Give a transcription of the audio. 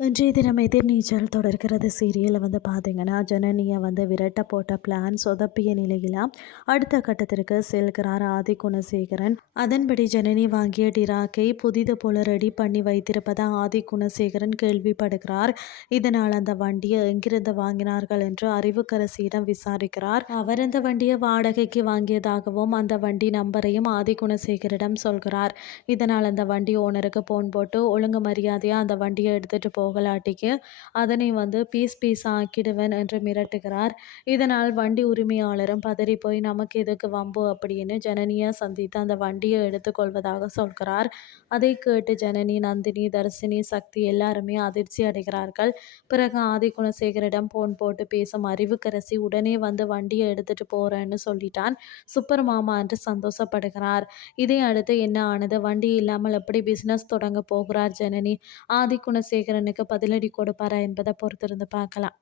இன்றைய தினம் எதிர்நீச்சல் தொடர்கிறது. சீரியலில் வந்து பார்த்தீங்கன்னா ஜனனியை வந்து விரட்ட போட்ட பிளான் சொதப்பிய நிலையில் அடுத்த கட்டத்திற்கு செல்கிறார் ஆதி குணசேகரன். அதன்படி ஜனனி வாங்கிய டிராக்கை புதிது போல ரெடி பண்ணி வைத்திருப்பதை ஆதி குணசேகரன் கேள்விப்படுகிறார். இதனால் அந்த வண்டியை எங்கிருந்து வாங்கினார்கள் என்று அறிவுக்கரசியிடம் விசாரிக்கிறார். அவர் அந்த வண்டியை வாடகைக்கு வாங்கியதாகவும் அந்த வண்டி நம்பரையும் ஆதி குணசேகரிடம் சொல்கிறார். இதனால் அந்த வண்டி ஓனருக்கு போன் போட்டு ஒழுங்கு மரியாதையாக அந்த வண்டியை எடுத்துகிட்டு போ போகலாட்டிக்கு அதனை வந்து பீஸ் பீஸ் ஆக்கிடுவேன் என்று மிரட்டுகிறார். இதனால் வண்டி உரிமையாளரும் பதறி போய் நமக்கு எதுக்கு வம்பு? அப்படின்னு ஜனனியை சந்தித்து அந்த வண்டியை எடுத்துக்கொள்வதாக சொல்கிறார். அதை கேட்டு ஜனனி நந்தினி தர்சினி சக்தி எல்லாருமே அதிர்ச்சி அடைகிறார்கள். பிறகு ஆதி குணசேகரிடம் போன் போட்டு பேசும் அறிவுக்கரசி உடனே வந்து வண்டியை எடுத்துட்டு போறேன்னு சொல்லிட்டான். சூப்பர் மாமா என்று சந்தோஷப்படுகிறார். இதை அடுத்து என்ன ஆனது? வண்டி இல்லாமல் எப்படி பிசினஸ் தொடங்க போகிறார் ஜனனி? ஆதி குணசேகரனுக்கு பதிலடி கொடுப்பாரா என்பதை பொறுத்திருந்து பார்க்கலாம்.